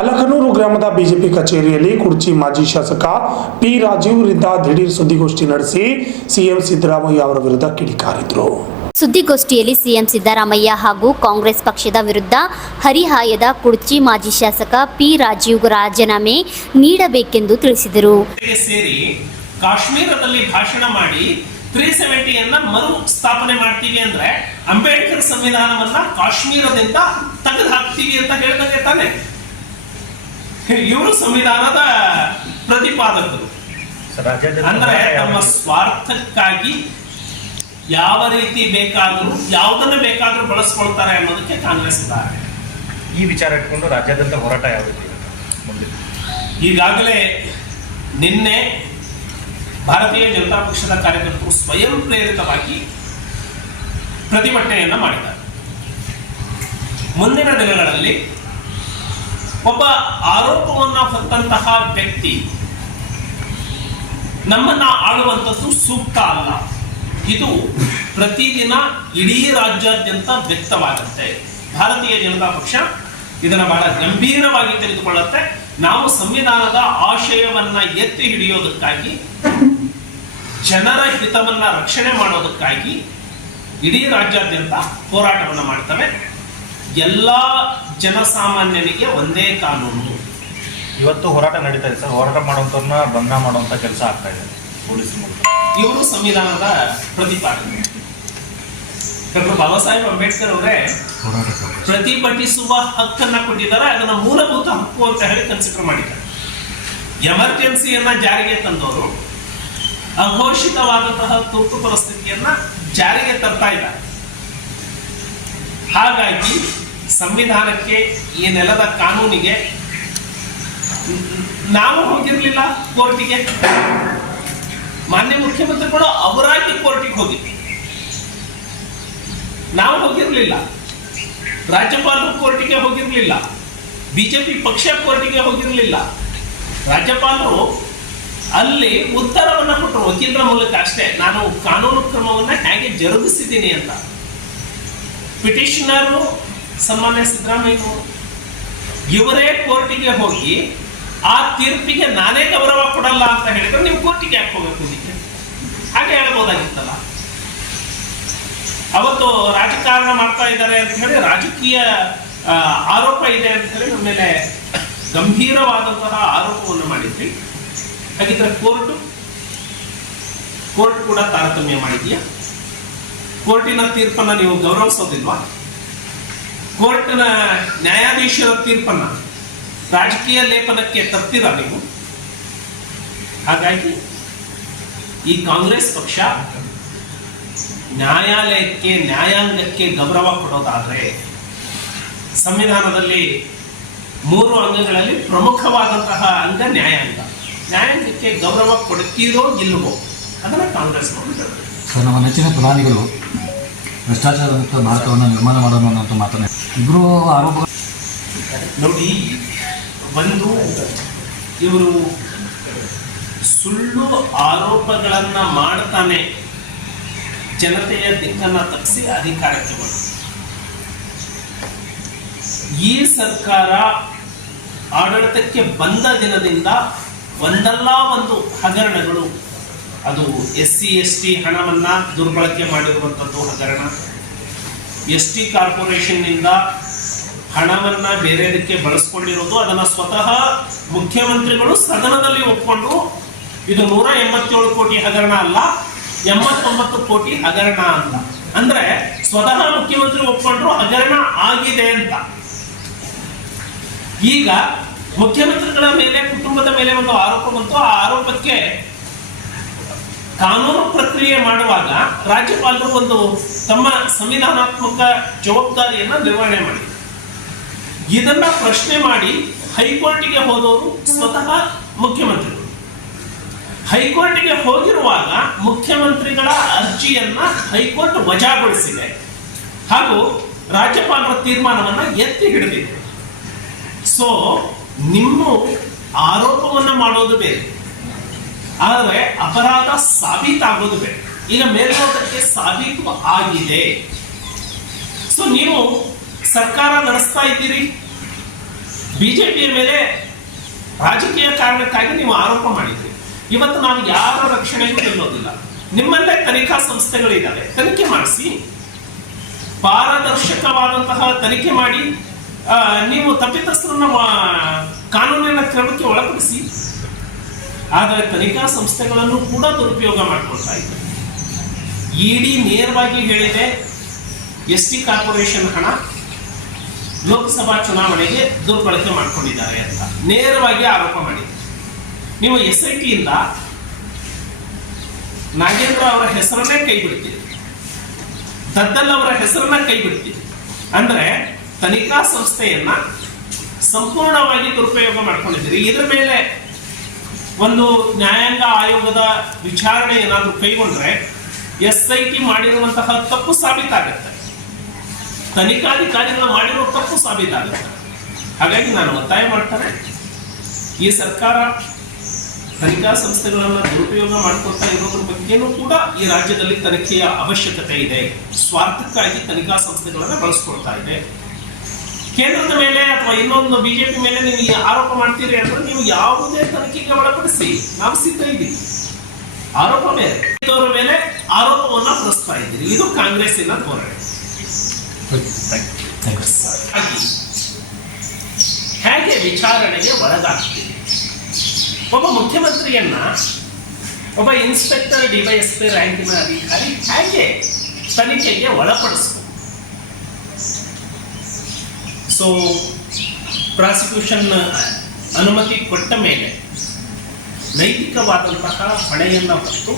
ಅಲಕನೂರು ಗ್ರಾಮದ ಬಿಜೆಪಿ ಕಚೇರಿಯಲ್ಲಿ ಕುರ್ಚಿ ಮಾಜಿ ಶಾಸಕ ಪಿ ರಾಜೀವ್ ವಿರುದ್ಧ ದಿಢೀರ್ ಸುದ್ದಿಗೋಷ್ಠಿ ನಡೆಸಿ ಸಿಎಂ ಸಿದ್ದರಾಮಯ್ಯ ಅವರ ವಿರುದ್ಧ ಕಿಡಿಕಾರಿದರು. ಸುದ್ದಿಗೋಷ್ಠಿಯಲ್ಲಿ ಸಿಎಂ ಸಿದ್ದರಾಮಯ್ಯ ಹಾಗೂ ಕಾಂಗ್ರೆಸ್ ಪಕ್ಷದ ವಿರುದ್ಧ ಹರಿಹಾಯದ ಕುರ್ಚಿ ಮಾಜಿ ಶಾಸಕ ಪಿ ರಾಜೀವ್ ರಾಜೀನಾಮೆ ನೀಡಬೇಕೆಂದು ತಿಳಿಸಿದರು. ಸೇರಿ ಕಾಶ್ಮೀರದಲ್ಲಿ ಭಾಷಣ ಮಾಡಿ 370 ಅನ್ನ ಮರು ಸ್ಥಾಪನೆ ಮಾಡ್ತೀವಿ ಅಂದ್ರೆ ಅಂಬೇಡ್ಕರ್ ಸಂವಿಧಾನವನ್ನ ಕಾಶ್ಮೀರದಿಂದ ತೆಗೆದು ಹಾಕ್ತೀವಿ ಅಂತ ಹೇಳ್ದಂಗೆ ತಾನೆ. ಇವರು ಸಂವಿಧಾನದ ಪ್ರತಿಪಾದಕರು. ಅಂದ್ರೆ ತಮ್ಮ ಸ್ವಾರ್ಥಕ್ಕಾಗಿ ಯಾವ ರೀತಿ ಬೇಕಾದರೂ ಯಾವುದನ್ನ ಬೇಕಾದ್ರೂ ಬಳಸ್ಕೊಳ್ತಾರೆ ಅನ್ನೋದಕ್ಕೆ ಕಾಂಗ್ರೆಸ್ ಉದಾಹರಣೆ. ಈ ವಿಚಾರ ಇಟ್ಕೊಂಡು ರಾಜ್ಯಾದ್ಯಂತ ಹೋರಾಟ ಯಾವ ರೀತಿ ಮುಂದೆ? ಈಗಾಗಲೇ ನಿನ್ನೆ ಭಾರತೀಯ ಜನತಾ ಪಕ್ಷದ ಕಾರ್ಯಕರ್ತರು ಸ್ವಯಂ ಪ್ರೇರಿತವಾಗಿ ಪ್ರತಿಭಟನೆಯನ್ನ ಮಾಡಿದ್ದಾರೆ. ಮುಂದಿನ ದಿನಗಳಲ್ಲಿ ಒಬ್ಬ ಆರೋಪವನ್ನ ಹೊತ್ತಂತಹ ವ್ಯಕ್ತಿ ನಮ್ಮನ್ನ ಆಳುವಂಥದ್ದು ಸೂಕ್ತ ಅಲ್ಲ. ಇದು ಪ್ರತಿದಿನ ಇಡೀ ರಾಜ್ಯಾದ್ಯಂತ ವ್ಯಕ್ತವಾಗುತ್ತೆ. ಭಾರತೀಯ ಜನತಾ ಪಕ್ಷ ಇದನ್ನ ಬಹಳ ಗಂಭೀರವಾಗಿ ತೆಗೆದುಕೊಳ್ಳುತ್ತೆ. ನಾವು ಸಂವಿಧಾನದ ಆಶಯವನ್ನ ಎತ್ತಿ ಹಿಡಿಯೋದಕ್ಕಾಗಿ, ಜನರ ಹಿತವನ್ನ ರಕ್ಷಣೆ ಮಾಡೋದಕ್ಕಾಗಿ ಇಡೀ ರಾಜ್ಯಾದ್ಯಂತ ಹೋರಾಟವನ್ನು ಮಾಡ್ತವೆ. ಎಲ್ಲ ಜನಸಾಮಾನ್ಯನಿಗೆ ಒಂದೇ ಕಾನೂನು. ಇವತ್ತು ಹೋರಾಟ ನಡೀತಾ ಇದೆ ಸರ್. ಹೋರಾಟ ಮಾಡುವಂಥವ್ರನ್ನ ಬಂಧನ ಮಾಡುವಂತ ಕೆಲಸ ಆಗ್ತಾ ಇದೆ ಪೊಲೀಸ್ ಮೂಲಕ. ಇವರು ಸಂವಿಧಾನದ ಪ್ರತಿಪಾದನೆ. ಡಾಕ್ಟರ್ ಬಾಬಾ ಸಾಹೇಬ್ ಅಂಬೇಡ್ಕರ್ ಅವರೇ ಪ್ರತಿಭಟಿಸುವ ಹಕ್ಕನ್ನ ಕೊಟ್ಟಿದ್ದಾರೆ. ಅದನ್ನ ಮೂಲಭೂತ ಹಕ್ಕು ಅಂತ ಹೇಳಿ ಕನ್ಸಿಡರ್ ಮಾಡಿದ್ದಾರೆ. ಎಮರ್ಜೆನ್ಸಿಯನ್ನ ಜಾರಿಗೆ ತಂದವರು ಅಘೋಷಿತವಾದಂತಹ ತುರ್ತು ಪರಿಸ್ಥಿತಿಯನ್ನ ಜಾರಿಗೆ ತರ್ತಾ ಇದ್ದಾರೆ. ಹಾಗಾಗಿ ಸಂವಿಧಾನಕ್ಕೆ, ಈ ನೆಲದ ಕಾನೂನಿಗೆ ನಾವು ಹೋಗಿರ್ಲಿಲ್ಲ ಕೋರ್ಟಿಗೆ. ಮಾನ್ಯ ಮುಖ್ಯಮಂತ್ರಿಗಳು ಅವರಾಗಿ ಕೋರ್ಟಿಗೆ ಹೋಗಿದ್ರು, ನಾವು ಹೋಗಿರ್ಲಿಲ್ಲ. ರಾಜ್ಯಪಾಲರು ಕೋರ್ಟಿಗೆ ಹೋಗಿರ್ಲಿಲ್ಲ. ಬಿಜೆಪಿ ಪಕ್ಷ ಕೋರ್ಟಿಗೆ ಹೋಗಿರ್ಲಿಲ್ಲ. ರಾಜ್ಯಪಾಲರು ಅಲ್ಲಿ ಉತ್ತರವನ್ನ ಕೊಟ್ಟರು ವಕೀಲರ ಮೂಲಕ ಅಷ್ಟೇ, ನಾನು ಕಾನೂನು ಕ್ರಮವನ್ನ ಹೇಗೆ ಜರುಗಿಸಿದ್ದೀನಿ ಅಂತ. ಪಿಟಿಷನರು ಸನ್ಮಾನ್ಯ ಸಿದ್ದರಾಮಯ್ಯ ಇವರೇ ಕೋರ್ಟಿಗೆ ಹೋಗಿ ಆ ತೀರ್ಪಿಗೆ ನಾನೇ ಗೌರವ ಕೊಡಲ್ಲ ಅಂತ ಹೇಳಿದ್ರೆ ನೀವು ಕೋರ್ಟಿಗೆ ಯಾಕೆ ಹೋಗಬೇಕು? ಹಾಗೆ ಹೇಳ್ಬೋದಾಗಿತ್ತಲ್ಲ. ಅವತ್ತು ರಾಜಕಾರಣ ಮಾಡ್ತಾ ಇದ್ದಾರೆ ಅಂತ ಹೇಳಿ, ರಾಜಕೀಯ ಆರೋಪ ಇದೆ ಅಂತ ಹೇಳಿ ನಮ್ಮ ಮೇಲೆ ಗಂಭೀರವಾದಂತಹ ಆರೋಪವನ್ನು ಮಾಡಿದ್ವಿ. ಹಾಗಿದ್ರೆ ಕೋರ್ಟ್ ಕೂಡ ತಾರತಮ್ಯ ಮಾಡಿದ್ಯಾ? ಕೋರ್ಟಿನ ತೀರ್ಪನ್ನ ನೀವು ಗೌರವಿಸೋದಿಲ್ವಾ? ಕೋರ್ಟಿನ ನ್ಯಾಯಾಧೀಶರ ತೀರ್ಪನ್ನ ರಾಜಕೀಯ ಲೇಪನಕ್ಕೆ ತರ್ತೀರಾ ನೀವು? ಹಾಗಾಗಿ ಈ ಕಾಂಗ್ರೆಸ್ ಪಕ್ಷ ನ್ಯಾಯಾಲಯಕ್ಕೆ, ನ್ಯಾಯಾಂಗಕ್ಕೆ ಗೌರವ ಕೊಡೋದಾದ್ರೆ, ಸಂವಿಧಾನದಲ್ಲಿ 3 ಅಂಗಗಳಲ್ಲಿ ಪ್ರಮುಖವಾದಂತಹ ಅಂಗ ನ್ಯಾಯಾಂಗ. ನ್ಯಾಯಾಂಗಕ್ಕೆ ಗೌರವ ಕೊಡ್ತೀರೋ ಇಲ್ಲವೋ ಅದನ್ನ ಕಾಂಗ್ರೆಸ್ ನೋಡಿದ್ದಾರೆ. ಸರ್, ನಮ್ಮ ನೆಚ್ಚಿನ ಪ್ರಧಾನಿಗಳು ಭ್ರಷ್ಟಾಚಾರ ಮುಕ್ತ ಭಾರತವನ್ನು ನಿರ್ಮಾಣ ಮಾಡೋಣ ಅಂತ ಮಾತನಾಡಿ ಇಬ್ಬರು ಆರೋಪ ನೋಡಿ. ಒಂದು, ಇವರು ಸುಳ್ಳು ಆರೋಪಗಳನ್ನ ಮಾಡ್ತಾನೆ ಜನತೆಯ ದಿಕ್ಕನ್ನ ತಪ್ಪಿಸಿ ಅಧಿಕಾರಕ್ಕೆ ಬಂದ. ಈ ಸರ್ಕಾರ ಆಡಳಿತಕ್ಕೆ ಬಂದ ದಿನದಿಂದ ಒಂದಲ್ಲ ಒಂದು ಹಗರಣಗಳು, ಅದು SC ST ಹಣವನ್ನ ದುರ್ಬಳಕೆ ಮಾಡಿರುವಂಥದ್ದು ಹಗರಣ, ST ಕಾರ್ಪೊರೇಷನ್ನಿಂದ ಹಣವನ್ನ ಬೇರೆದಕ್ಕೆ ಬಳಸ್ಕೊಂಡಿರೋದು, ಅದನ್ನ ಸ್ವತಃ ಮುಖ್ಯಮಂತ್ರಿಗಳು ಸದನದಲ್ಲಿ ಒಪ್ಪಿಕೊಂಡು ಇದು 187 ಕೋಟಿ ಹಗರಣ ಅಲ್ಲ, 89 ಕೋಟಿ ಹಗರಣ ಅಂತ. ಅಂದ್ರೆ ಸ್ವತಃ ಮುಖ್ಯಮಂತ್ರಿ ಒಪ್ಪಿಕೊಂಡ್ರು ಹಗರಣ ಆಗಿದೆ ಅಂತ. ಈಗ ಮುಖ್ಯಮಂತ್ರಿಗಳ ಮೇಲೆ, ಕುಟುಂಬದ ಮೇಲೆ ಒಂದು ಆರೋಪ ಬಂತು. ಆ ಆರೋಪಕ್ಕೆ ಕಾನೂನು ಪ್ರಕ್ರಿಯೆ ಮಾಡುವಾಗ ರಾಜ್ಯಪಾಲರು ಒಂದು ತಮ್ಮ ಸಂವಿಧಾನಾತ್ಮಕ ಜವಾಬ್ದಾರಿಯನ್ನ ನಿರ್ವಹಣೆ ಮಾಡಿ ಇದನ್ನ ಪ್ರಶ್ನೆ ಮಾಡಿ ಹೈಕೋರ್ಟಿಗೆ ಹೋದವರು ಸ್ವತಃ ಮುಖ್ಯಮಂತ್ರಿಗಳು. ಹೈಕೋರ್ಟಿಗೆ ಹೋಗಿರುವಾಗ ಮುಖ್ಯಮಂತ್ರಿಗಳ ಅರ್ಜಿಯನ್ನ ಹೈಕೋರ್ಟ್ ವಜಾಗೊಳಿಸಿದೆ ಹಾಗೂ ರಾಜ್ಯಪಾಲರ ತೀರ್ಮಾನವನ್ನ ಎತ್ತಿ ಹಿಡಿದಿದೆ. ಸೊ ನಿಮ್ಮ ಆರೋಪವನ್ನ ಮಾಡೋದು ಬೇರೆ, ಆದರೆ ಅಪರಾಧ ಸಾಬೀತಾಗೋದು ಬೇರೆ. ಈಗ ಮೇಲ್ನೋಟಕ್ಕೆ ಸಾಬೀತು ಆಗಿದೆ. ಸೊ ನೀವು ಸರ್ಕಾರ ನಡೆಸ್ತಾ ಇದ್ದೀರಿ, ಬಿಜೆಪಿಯ ಮೇಲೆ ರಾಜಕೀಯ ಕಾರಣಕ್ಕಾಗಿ ನೀವು ಆರೋಪ ಮಾಡಿದ್ರಿ. ಇವತ್ತು ನಾವು ಯಾರ ರಕ್ಷಣೆಗೂ ನಿಲ್ಲೋದಿಲ್ಲ. ನಿಮ್ಮಲ್ಲೇ ತನಿಖಾ ಸಂಸ್ಥೆಗಳಿದ್ದಾವೆ, ತನಿಖೆ ಮಾಡಿಸಿ, ಪಾರದರ್ಶಕವಾದಂತಹ ತನಿಖೆ ಮಾಡಿ ನೀವು ತಪ್ಪಿತಸ್ಥರನ್ನ ಕಾನೂನಿನ ಕ್ರಮಕ್ಕೆ ಒಳಪಡಿಸಿ. ಆದರೆ ತನಿಖಾ ಸಂಸ್ಥೆಗಳನ್ನು ಕೂಡ ದುರುಪಯೋಗ ಮಾಡಿಕೊಳ್ತಾ ಇದ್ದಾರೆ. ಇಡಿ ನೇರವಾಗಿ ಹೇಳಿದೆ, ಎಸ್ಟಿ ಕಾರ್ಪೊರೇಷನ್ ಹಣ ಲೋಕಸಭಾ ಚುನಾವಣೆಗೆ ದುರ್ಬಳಕೆ ಮಾಡಿಕೊಂಡಿದ್ದಾರೆ ಅಂತ ನೇರವಾಗಿ ಆರೋಪ ಮಾಡಿದೆ. ನೀವು SIT ಇಂದ ನಾಗೇಂದ್ರ ಅವರ ಹೆಸರನ್ನೇ ಕೈ ಬಿಡ್ತೀರಿ, ದದ್ದಲ್ ಅವರ ಹೆಸರನ್ನ ಕೈ ಬಿಡ್ತೀರಿ. ಅಂದ್ರೆ ತನಿಖಾ ಸಂಸ್ಥೆಯನ್ನ ಸಂಪೂರ್ಣವಾಗಿ ದುರುಪಯೋಗ ಮಾಡ್ಕೊಂಡಿದ್ದೀರಿ. ಇದರ ಮೇಲೆ ಒಂದು ನ್ಯಾಯಾಂಗ ಆಯೋಗದ ವಿಚಾರಣೆ ಏನಾದರೂ ಕೈಗೊಂಡ್ರೆ SIT ಮಾಡಿರುವಂತಹ ತಪ್ಪು ಸಾಬೀತಾಗುತ್ತೆ, ತನಿಖಾಧಿಕಾರಿಗಳು ಮಾಡಿರುವ ತಪ್ಪು ಸಾಬೀತಾಗುತ್ತೆ. ಹಾಗಾಗಿ ನಾನು ಒತ್ತಾಯ ಮಾಡ್ತೇನೆ, ಈ ಸರ್ಕಾರ ತನಿಖಾ ಸಂಸ್ಥೆಗಳನ್ನ ದುರುಪಯೋಗ ಮಾಡ್ಕೊಳ್ತಾ ಇರೋದ್ರ ಬಗ್ಗೆನೂ ಕೂಡ ಈ ರಾಜ್ಯದಲ್ಲಿ ತನಿಖೆಯ ಅವಶ್ಯಕತೆ ಇದೆ. ಸ್ವಾರ್ಥಕ್ಕಾಗಿ ತನಿಖಾ ಸಂಸ್ಥೆಗಳನ್ನ ಬಳಸ್ಕೊಳ್ತಾ ಇದೆ. ಕೇಂದ್ರದ ಮೇಲೆ ಅಥವಾ ಇನ್ನೊಂದು ಬಿಜೆಪಿ ಮೇಲೆ ನೀವು ಆರೋಪ ಮಾಡ್ತೀರಿ ಅಂದ್ರೆ ನೀವು ಯಾವುದೇ ತನಿಖೆಗೆ ಒಳಪಡಿಸಿ, ನಾವು ಸಿದ್ಧ ಇದ್ದೀವಿ. ಆರೋಪ ಮೇಲೆ ಅವರ ಮೇಲೆ ಆರೋಪವನ್ನ ಹೊರಿಸ್ತಾ ಇದ್ದೀರಿ. ಇದು ಕಾಂಗ್ರೆಸ್ಸಿನ ಧೋರಣೆ. ಹೇಗೆ ವಿಚಾರಣೆಗೆ ಒಳಗಾಗ್ತೀವಿ? ಒಬ್ಬ ಮುಖ್ಯಮಂತ್ರಿಯನ್ನ, ಒಬ್ಬ ಇನ್ಸ್ಪೆಕ್ಟರ್ DYSP ರ್ಯಾಂಕಿನ ಅಧಿಕಾರಿ ಹೇಗೆ ತನಿಖೆಗೆ ಒಳಪಡಿಸಬೇಕು? ಸೊ ಪ್ರಾಸಿಕ್ಯೂಷನ್ ಅನುಮತಿ ಕೊಟ್ಟ ಮೇಲೆ ನೈತಿಕವಾದಂತಹ ಹೊಣೆಯನ್ನು ಹೊತ್ತು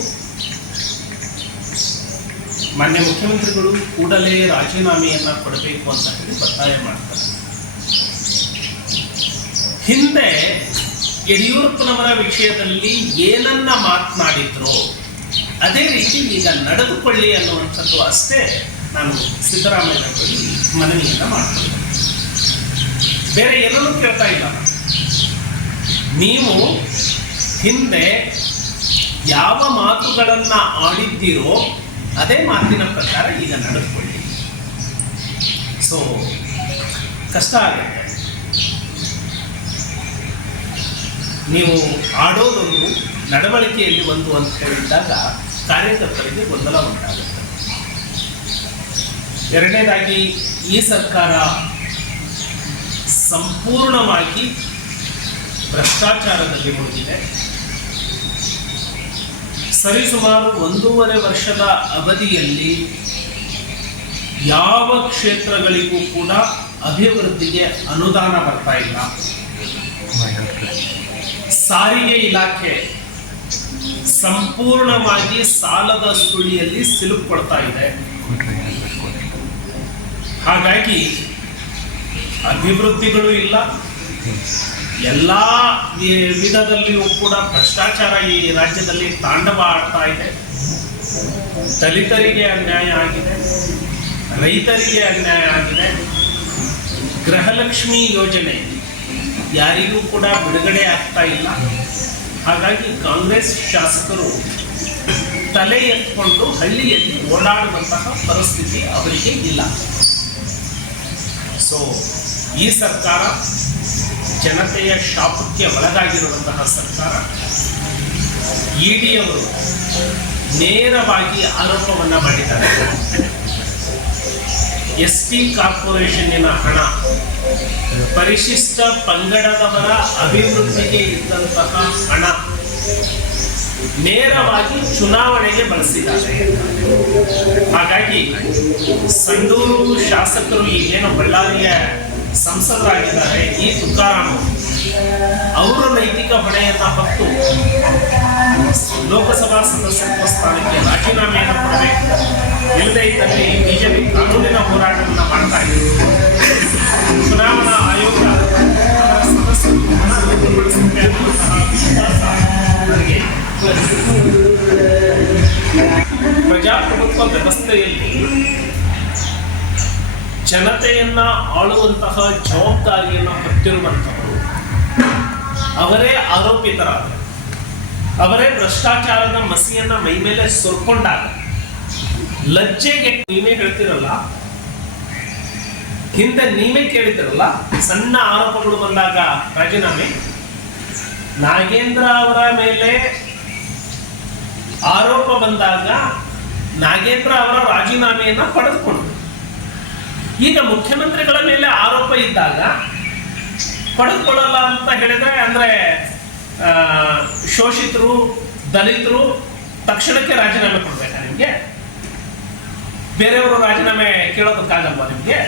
ಮಾನ್ಯ ಮುಖ್ಯಮಂತ್ರಿಗಳು ಕೂಡಲೇ ರಾಜೀನಾಮೆಯನ್ನ ಕೊಡಬೇಕು ಅಂತ ಹೇಳಿ ಒತ್ತಾಯ ಮಾಡ್ತಾರೆ. ಹಿಂದೆ ಯಡಿಯೂರಪ್ಪನವರ ವಿಷಯದಲ್ಲಿ ಏನನ್ನ ಮಾತನಾಡಿದ್ರು ಅದೇ ರೀತಿ ಈಗ ನಡೆದುಕೊಳ್ಳಿ ಅನ್ನುವಂಥದ್ದು ಅಷ್ಟೇ ನಾನು ಸಿದ್ದರಾಮಯ್ಯನವರಲ್ಲಿ ಮನವಿಯನ್ನ ಮಾಡ್ತೀನಿ. ಬೇರೆ ಏನನ್ನೂ ಕೇಳ್ತಾ ಇಲ್ಲ. ನೀವು ಹಿಂದೆ ಯಾವ ಮಾತುಗಳನ್ನ ಆಡಿದ್ದೀರೋ ಅದೇ ಮಾತಿನ ಪ್ರಕಾರ ಈಗ ನಡೆದುಕೊಳ್ಳಿ. ಸೊ ಕಷ್ಟ ಆಗುತ್ತೆ. ನೀವು ಆಡೋದೊಂದು, ನಡವಳಿಕೆಯಲ್ಲಿ ಒಂದು ಅಂತ ಹೇಳಿದಾಗ ಕಾರ್ಯಕರ್ತರಿಗೆ ಗೊಂದಲ ಉಂಟಾಗುತ್ತೆ. ಎರಡನೇದಾಗಿ ಈ ಸರ್ಕಾರ ಸಂಪೂರ್ಣವಾಗಿ ಭ್ರಷ್ಟಾಚಾರದಲ್ಲಿ ಮುಳುಗಿದೆ. ಸರಿಸುಮಾರು 1.5 ವರ್ಷದ ಅವಧಿಯಲ್ಲಿ ಯಾವ ಕ್ಷೇತ್ರಗಳಿಗೂ ಕೂಡ ಅಭಿವೃದ್ಧಿಗೆ ಅನುದಾನ ಬರ್ತಾ ಇಲ್ಲ. ಸಾರಿಗೆ ಇಲಾಖೆ ಸಂಪೂರ್ಣವಾಗಿ ಸಾಲದ ಸುಳಿಯಲ್ಲಿ ಸಿಲುಕೊಳ್ತಾ ಇದೆ. ಹಾಗಾಗಿ ಅಭಿವೃದ್ಧಿಗಳು ಇಲ್ಲ. ಎಲ್ಲ ವಿಧದಲ್ಲಿಯೂ ಕೂಡ ಭ್ರಷ್ಟಾಚಾರ ಈ ರಾಜ್ಯದಲ್ಲಿ ತಾಂಡವ ಆಡ್ತಾ ಇದೆ. ದಲಿತರಿಗೆ ಅನ್ಯಾಯ ಆಗಿದೆ, ರೈತರಿಗೆ ಅನ್ಯಾಯ ಆಗಿದೆ. ಗೃಹಲಕ್ಷ್ಮಿ ಯೋಜನೆ ಯಾರಿಗೂ ಕೂಡ ಬಿಡುಗಡೆ ಆಗ್ತಾ ಇಲ್ಲ. ಹಾಗಾಗಿ ಕಾಂಗ್ರೆಸ್ ಶಾಸಕರು ತಲೆ ಎತ್ಕೊಂಡು ಹಳ್ಳಿಯಲ್ಲಿ ಓಡಾಡುವಂತಹ ಪರಿಸ್ಥಿತಿ ಅವರಿಗೆ ಇಲ್ಲ. ಸೊ ಈ ಸರ್ಕಾರ ಜನತೆಯ ಶಾಪಕ್ಕೆ ಒಳಗಾಗಿರುವಂತಹ ಸರ್ಕಾರ. ಇಡಿಯವರು ನೇರವಾಗಿ ಆರೋಪವನ್ನ ಮಾಡಿದ್ದಾರೆ. ಎಸ್ಟಿ ಕಾರ್ಪೊರೇಷನ್ನಿನ ಹಣ ಪರಿಶಿಷ್ಟ ಪಂಗಡದವರ ಅಭಿವೃದ್ಧಿಗೆ ಇದ್ದಂತಹ ಹಣ ನೇರವಾಗಿ ಚುನಾವಣೆಗೆ ಬಳಸಿದ್ದಾರೆ. ಹಾಗಾಗಿ ಸಂಡೂರು ಶಾಸಕರು ಈಗೇನು ಬಳ್ಳಾರಿಯ ಸಂಸದರಾಗಿದ್ದಾರೆ, ಈ ತುಕಾರಾಮ್ ಅವರ ನೈತಿಕ ಹೊಣೆಯನ್ನ ಹೊತ್ತು ಲೋಕಸಭಾ ಸದಸ್ಯತ್ವ ಸ್ಥಾನಕ್ಕೆ ರಾಜೀನಾಮೆಯನ್ನು ಕೊಡಬೇಕು. ಇಲ್ಲದೇ ಇದ್ದಲ್ಲಿ ಬಿಜೆಪಿ ಕಾನೂನಿನ ಹೋರಾಟವನ್ನು ಮಾಡ್ತಾ ಇದೆ. ಚುನಾವಣಾ ಆಯೋಗ ಅವರ ಸದಸ್ಯತ್ವವನ್ನು ರದ್ದುಪಡಿಸುತ್ತೆ ಅನ್ನುವಂತಹ ವಿಶ್ವಾಸ ನನಗೆ. ಪ್ರಜಾಪ್ರಭುತ್ವ ವ್ಯವಸ್ಥೆಯಲ್ಲಿ ಜನತೆಯನ್ನ ಆಳುವಂತಹ ಜವಾಬ್ದಾರಿಯನ್ನು ಹೊತ್ತಿರುವಂತವರು ಅವರೇ ಆರೋಪಿತರಾದ, ಅವರೇ ಭ್ರಷ್ಟಾಚಾರದ ಮಸಿಯನ್ನ ಮೈ ಮೇಲೆ ಸುರ್ಕೊಂಡಾಗ ಲಜ್ಜೆಗೆ ನೀವೇ ಹೇಳ್ತಿರಲ್ಲ, ಹಿಂದೆ ನೀವೇ ಕೇಳಿದ್ರಲ್ಲ, ಸಣ್ಣ ಆರೋಪಗಳು ಬಂದಾಗ ರಾಜೀನಾಮೆ. ನಾಗೇಂದ್ರ ಅವರ ಮೇಲೆ ಆರೋಪ ಬಂದಾಗ ನಾಗೇಂದ್ರ ಅವರ ರಾಜೀನಾಮೆಯನ್ನ ಪಡೆದುಕೊಂಡು, ಈಗ ಮುಖ್ಯಮಂತ್ರಿಗಳ ಮೇಲೆ ಆರೋಪ ಇದ್ದಾಗ ಪಡೆದುಕೊಳ್ಳಲ್ಲ ಅಂತ ಹೇಳಿದ್ರೆ, ಅಂದ್ರೆ ಶೋಷಿತರು, ದಲಿತರು ತಕ್ಷಣಕ್ಕೆ ರಾಜೀನಾಮೆ ಕೊಡ್ಬೇಕಾ ನಿಮ್ಗೆ? ಬೇರೆಯವರು ರಾಜೀನಾಮೆ ಕೇಳೋದಕ್ಕಾಗಲ್ವಾ ನಿಮ್ಗೆ?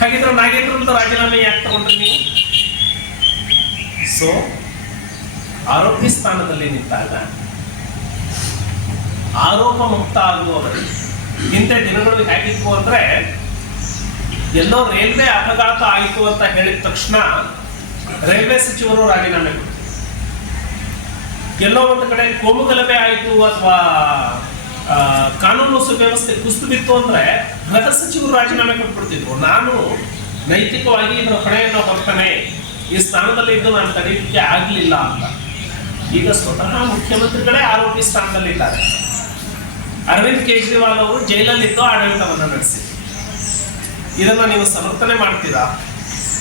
ಹಾಗಿದ್ರೆ ನಾಗೇಂದ್ರ ರಾಜೀನಾಮೆ ಯಾಕೆ ತಗೊಂಡ್ರಿ ನೀವು? ಸೊ ಆರೋಪಿ ಸ್ಥಾನದಲ್ಲಿ ನಿಂತಾಗ ಆರೋಪ ಮುಕ್ತ ಆಗುವವರಿಗೆ ಇಂಥ ದಿನಗಳು ಹೇಗಿತ್ತು ಅಂದ್ರೆ, ಎಲ್ಲೋ ರೈಲ್ವೆ ಅಪಘಾತ ಆಯಿತು ಅಂತ ಹೇಳಿದ ತಕ್ಷಣ ರೈಲ್ವೆ ಸಚಿವರು ರಾಜೀನಾಮೆ ಕೊಡ್ತಾರೆ. ಎಲ್ಲೋ ಒಂದು ಕಡೆ ಕೋಮುಗಲಭೆ ಆಯಿತು ಅಥವಾ ಕಾನೂನು ಸುವ್ಯವಸ್ಥೆ ಕುಸಿದು ಬಿತ್ತು ಅಂದ್ರೆ ಗೃಹ ಸಚಿವರು ರಾಜೀನಾಮೆ ಕೊಟ್ಬಿಡ್ತಿದ್ರು. ನಾನು ನೈತಿಕವಾಗಿ ಇದರ ಹೊಣೆಯನ್ನು ಹೊರ್ತೇನೆ, ಈ ಸ್ಥಾನದಲ್ಲಿ ಇದ್ದು ನಾನು ತಡೆಯಲಿಕ್ಕೆ ಆಗಲಿಲ್ಲ ಅಂತ. ಈಗ ಸ್ವತಃ ಮುಖ್ಯಮಂತ್ರಿಗಳೇ ಆರೋಪಿ ಸ್ಥಾನದಲ್ಲಿದ್ದಾರೆ. ಅರವಿಂದ್ ಕೇಜ್ರಿವಾಲ್ ಅವರು ಜೈಲಲ್ಲಿದ್ದು ಆಡಳಿತವನ್ನು ನಡೆಸಿ, ಇದನ್ನ ನೀವು ಸಮರ್ಥನೆ ಮಾಡ್ತೀರಾ?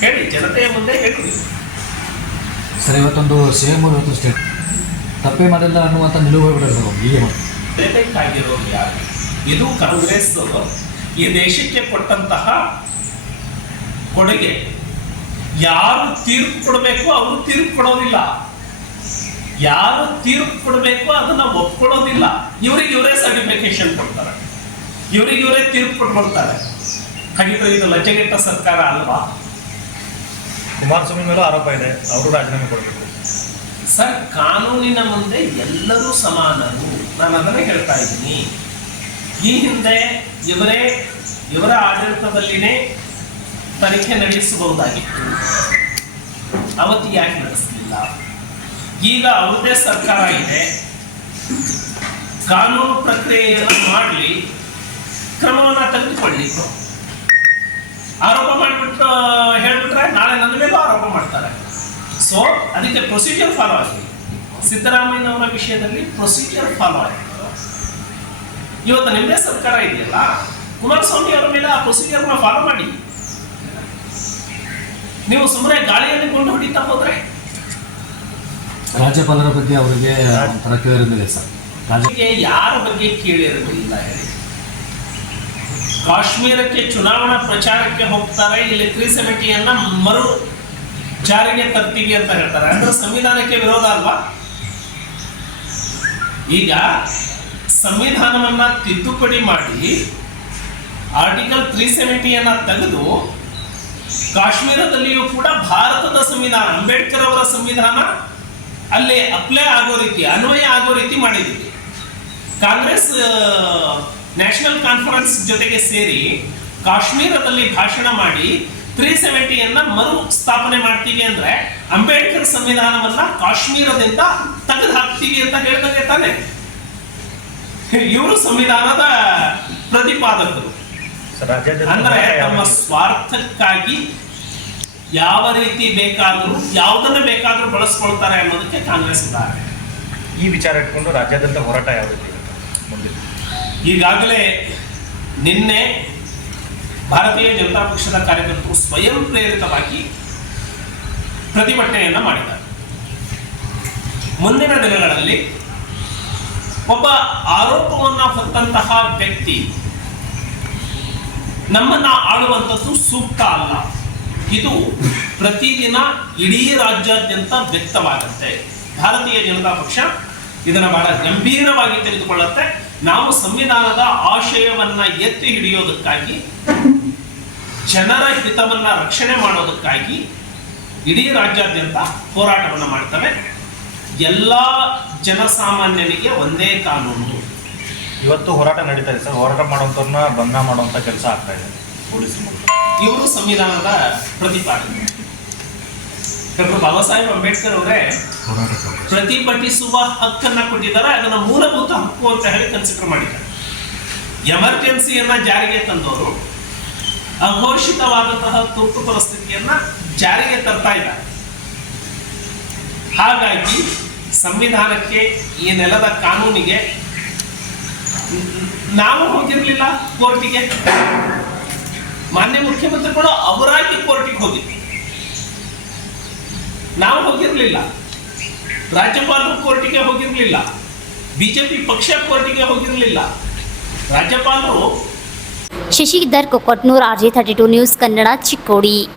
ಹೇಳಿ, ಜನತೆಯ ಮುಂದೆ ಹೇಳಿ. ಸರ್, ಇವತ್ತೊಂದು ಸಿಎಂ ಇವತ್ತು ಸ್ಟೇಟ್ ತಪ್ಪೇ ಮಾಡಿಲ್ಲ ಅನ್ನುವಂಥ ನಿಲುವು ಹೋಗ್ಬಿಟ್ಟಿರ್ತಾರೆ ಈಗ. ಬೇಕಾಗಿರೋದು ಯಾರು? ಇದು ಕಾಂಗ್ರೆಸ್ ಈ ದೇಶಕ್ಕೆ ಕೊಟ್ಟಂತಹ ಕೊಡುಗೆ. ಯಾರು ತೀರ್ಪು ಕೊಡಬೇಕು ಅವರು ತೀರ್ಪು ಕೊಡೋದಿಲ್ಲ, ಯಾರು ತೀರ್ಪು ಕೊಡಬೇಕು ಅದನ್ನ ಒಪ್ಕೊಳ್ಳೋದಿಲ್ಲ. ಇವರಿಗೆ ಇವರೇ ಸರ್ಟಿಫಿಕೇಶನ್ ಕೊಡ್ತಾರೆ, ಇವರಿಗೆ ಇವರೇ ತೀರ್ಪು ಕೊಟ್ಕೊಳ್ತಾರೆ. ಹಾಗಿದ್ರೆ ಇದು ಲಜ್ಜೆಗೆಟ್ಟ ಸರ್ಕಾರ ಅಲ್ವಾ? ಕುಮಾರಸ್ವಾಮಿ ಮೇಲೂ ಆರೋಪ ಇದೆ, ಅವರು ರಾಜೀನಾಮೆ ಕೊಡಬೇಕು. ಸರ್, ಕಾನೂನಿನ ಮುಂದೆ ಎಲ್ಲರೂ ಸಮಾನರು. ನಾನು ಅದನ್ನೇ ಹೇಳ್ತಾ ಇದ್ದೀನಿ. ಈ ಹಿಂದೆ ಇವರ ಆಡಳಿತದಲ್ಲಿನೇ ತನಿಖೆ ನಡೆಸಬಹುದಾಗಿತ್ತು, ಅವತ್ತು ಯಾಕೆ ನಡೆಸಲಿಲ್ಲ? ಈಗ ಅವ್ರದೇ ಸರ್ಕಾರ ಇದೆ, ಕಾನೂನು ಪ್ರಕ್ರಿಯೆಯನ್ನು ಮಾಡಲಿ, ಕ್ರಮವನ್ನು ತೆಗೆದುಕೊಳ್ಳಿ. ಆರೋಪ ಮಾಡಿಬಿಟ್ಟು ಹೇಳ್ಬಿಟ್ರೆ ನಾಳೆ ನನ್ನ ಮೇಲೂ ಆರೋಪ ಮಾಡ್ತಾರೆ. ಸೊ ಅದಕ್ಕೆ ಪ್ರೊಸೀಜರ್ ಫಾಲೋ ಆಗಿ, ಸಿದ್ದರಾಮಯ್ಯನವರ ವಿಷಯದಲ್ಲಿ ಪ್ರೊಸೀಜರ್ ಫಾಲೋ ಆಗಿ. ಇವತ್ತು ನಿಮ್ಮದೇ ಸರ್ಕಾರ ಇದೆಯಲ್ಲ, ಕುಮಾರಸ್ವಾಮಿ ಅವರ ಮೇಲೆ ಆ ಪ್ರೊಸೀಜರ್ನ ಫಾಲೋ ಮಾಡಿ. ನೀವು ಸುಮ್ಮನೆ ಗಾಳಿಯಲ್ಲಿ ಕೊಂಡು ಹೊಡಿತಾ ಹೋದ್ರೆ. ರಾಜ್ಯಪಾಲರ ಬಗ್ಗೆ ಅವರಿಗೆ ಒಂಥರ ಕೇಳಿರಲಿಲ್ಲ ಸರ್. ಯಾರ ಬಗ್ಗೆ ಕೇಳಿರಲಿಲ್ಲ ಹೇಳಿ? ಕಾಶ್ಮೀರಕ್ಕೆ ಚುನಾವಣಾ ಪ್ರಚಾರಕ್ಕೆ ಹೋಗ್ತಾರೆ, ಇಲ್ಲಿ 370 ಮರು ಜಾರಿಗೆ ತರ್ತೀವಿ ಅಂತ ಹೇಳ್ತಾರೆ. ಅಂದ್ರೆ ಸಂವಿಧಾನಕ್ಕೆ ವಿರೋಧ ಅಲ್ವಾ? ಈಗ ಸಂವಿಧಾನವನ್ನ ತಿದ್ದುಪಡಿ ಮಾಡಿ ಆರ್ಟಿಕಲ್ 370 ತೆಗೆದು ಕಾಶ್ಮೀರದಲ್ಲಿಯೂ ಕೂಡ ಭಾರತದ ಸಂವಿಧಾನ, ಅಂಬೇಡ್ಕರ್ ಅವರ ಸಂವಿಧಾನ ಅಲ್ಲಿ ಅಪ್ಲೈ ಆಗೋ ರೀತಿ, ಅನ್ವಯ ಆಗೋ ರೀತಿ ಮಾಡಿದ್ದೀವಿ. ಕಾಂಗ್ರೆಸ್ ನ್ಯಾಷನಲ್ ಕಾನ್ಫರೆನ್ಸ್ ಜೊತೆಗೆ ಸೇರಿ ಕಾಶ್ಮೀರದಲ್ಲಿ ಭಾಷಣ ಮಾಡಿ 370 ಮರು ಸ್ಥಾಪನೆ ಮಾಡ್ತೀವಿ ಅಂದ್ರೆ ಅಂಬೇಡ್ಕರ್ ಸಂವಿಧಾನವನ್ನ ಕಾಶ್ಮೀರದಿಂದ ತೆಗೆದು ಹಾಕ್ತೀವಿ ಅಂತ ಹೇಳ್ದಂಗೆ ತಾನೆ. ಇವರು ಸಂವಿಧಾನದ ಪ್ರತಿಪಾದಕರು. ಅಂದ್ರೆ ತಮ್ಮ ಸ್ವಾರ್ಥಕ್ಕಾಗಿ ಯಾವ ರೀತಿ ಬೇಕಾದರೂ ಯಾವುದನ್ನು ಬೇಕಾದರೂ ಬಳಸ್ಕೊಳ್ತಾರೆ ಅನ್ನೋದಕ್ಕೆ ಕಾಂಗ್ರೆಸ್ ಉದಾಹರಣೆ. ಈ ವಿಚಾರ ಇಟ್ಕೊಂಡು ರಾಜ್ಯಾದ್ಯಂತ ಹೋರಾಟ ಯಾವ ರೀತಿ ಮುಂದೆ? ಈಗಾಗಲೇ ನಿನ್ನೆ ಭಾರತೀಯ ಜನತಾ ಪಕ್ಷದ ಕಾರ್ಯಕರ್ತರು ಸ್ವಯಂ ಪ್ರೇರಿತವಾಗಿ ಪ್ರತಿಭಟನೆಯನ್ನ ಮಾಡಿದ್ದಾರೆ. ಮುಂದಿನ ದಿನಗಳಲ್ಲಿ ಒಬ್ಬ ಆರೋಪವನ್ನ ಹೊತ್ತಂತಹ ವ್ಯಕ್ತಿ ನಮ್ಮನ್ನ ಆಳುವಂಥದ್ದು ಸೂಕ್ತ ಅಲ್ಲ. ಇದು ಪ್ರತಿದಿನ ಇಡೀ ರಾಜ್ಯಾದ್ಯಂತ ವ್ಯಕ್ತವಾಗುತ್ತೆ. ಭಾರತೀಯ ಜನತಾ ಪಕ್ಷ ಇದನ್ನ ಬಹಳ ಗಂಭೀರವಾಗಿ ತೆಗೆದುಕೊಳ್ಳುತ್ತೆ. ನಾವು ಸಂವಿಧಾನದ ಆಶಯವನ್ನ ಎತ್ತಿ ಹಿಡಿಯೋದಕ್ಕಾಗಿ, ಜನರ ಹಿತವನ್ನ ರಕ್ಷಣೆ ಮಾಡೋದಕ್ಕಾಗಿ ಇಡೀ ರಾಜ್ಯಾದ್ಯಂತ ಹೋರಾಟವನ್ನು ಮಾಡ್ತವೆ. ಎಲ್ಲ ಜನಸಾಮಾನ್ಯನಿಗೆ ಒಂದೇ ಕಾನೂನು. ಇವತ್ತು ಹೋರಾಟ ನಡೀತಾ ಇದೆ ಸರ್. ಹೋರಾಟ ಮಾಡುವಂಥವ್ರನ್ನ ಬಂಧ ಮಾಡುವಂಥ ಕೆಲಸ ಆಗ್ತಾ ಇದೆ ಪೊಲೀಸರು. ಇವರು ಸಂವಿಧಾನದ ಪ್ರತಿಪಾದನೆ. ಡಾಕ್ಟರ್ ಬಾಬಾ ಸಾಹೇಬ್ ಅಂಬೇಡ್ಕರ್ ಅವರೇ ಪ್ರತಿಭಟಿಸುವ ಹಕ್ಕನ್ನ ಕೊಟ್ಟಿದ್ದಾರೆ. ಅದನ್ನ ಮೂಲಭೂತ ಹಕ್ಕು ಅಂತ ಹೇಳಿ ಕನ್ಸಿಡರ್ ಮಾಡಿದ್ದಾರೆ. ಎಮರ್ಜೆನ್ಸಿಯನ್ನ ಜಾರಿಗೆ ತಂದವರು ಅಘೋಷಿತವಾದಂತಹ ತುರ್ತು ಪರಿಸ್ಥಿತಿಯನ್ನ ಜಾರಿಗೆ ತರ್ತಾ ಇದ್ದಾರೆ. ಹಾಗಾಗಿ ಸಂವಿಧಾನಕ್ಕೆ, ಈ ನೆಲದ ಕಾನೂನಿಗೆ ನಾವು ಹೋಗಿರ್ಲಿಲ್ಲ ಕೋರ್ಟಿಗೆ. ಮಾನ್ಯ ಮುಖ್ಯಮಂತ್ರಿಗಳು ಅವರಾಗಿ ಕೋರ್ಟಿಗೆ ಹೋಗಿದ್ರು, ನಾವು ಹೋಗಿರಲಿಲ್ಲ. ರಾಜ್ಯಪಾಲರು ಕೋರ್ಟಿಗೆ ಹೋಗಿರಲಿಲ್ಲ, ಬಿಜೆಪಿ ಪಕ್ಷ ಕೋರ್ಟಿಗೆ ಹೋಗಿರಲಿಲ್ಲ. ರಾಜ್ಯಪಾಲರು ಶಶಿಧರ್ ಕೊಕ್ಕಟ್ನೂರ್, RJ32 ನ್ಯೂಸ್ ಕನ್ನಡ, ಚಿಕ್ಕೋಡಿ.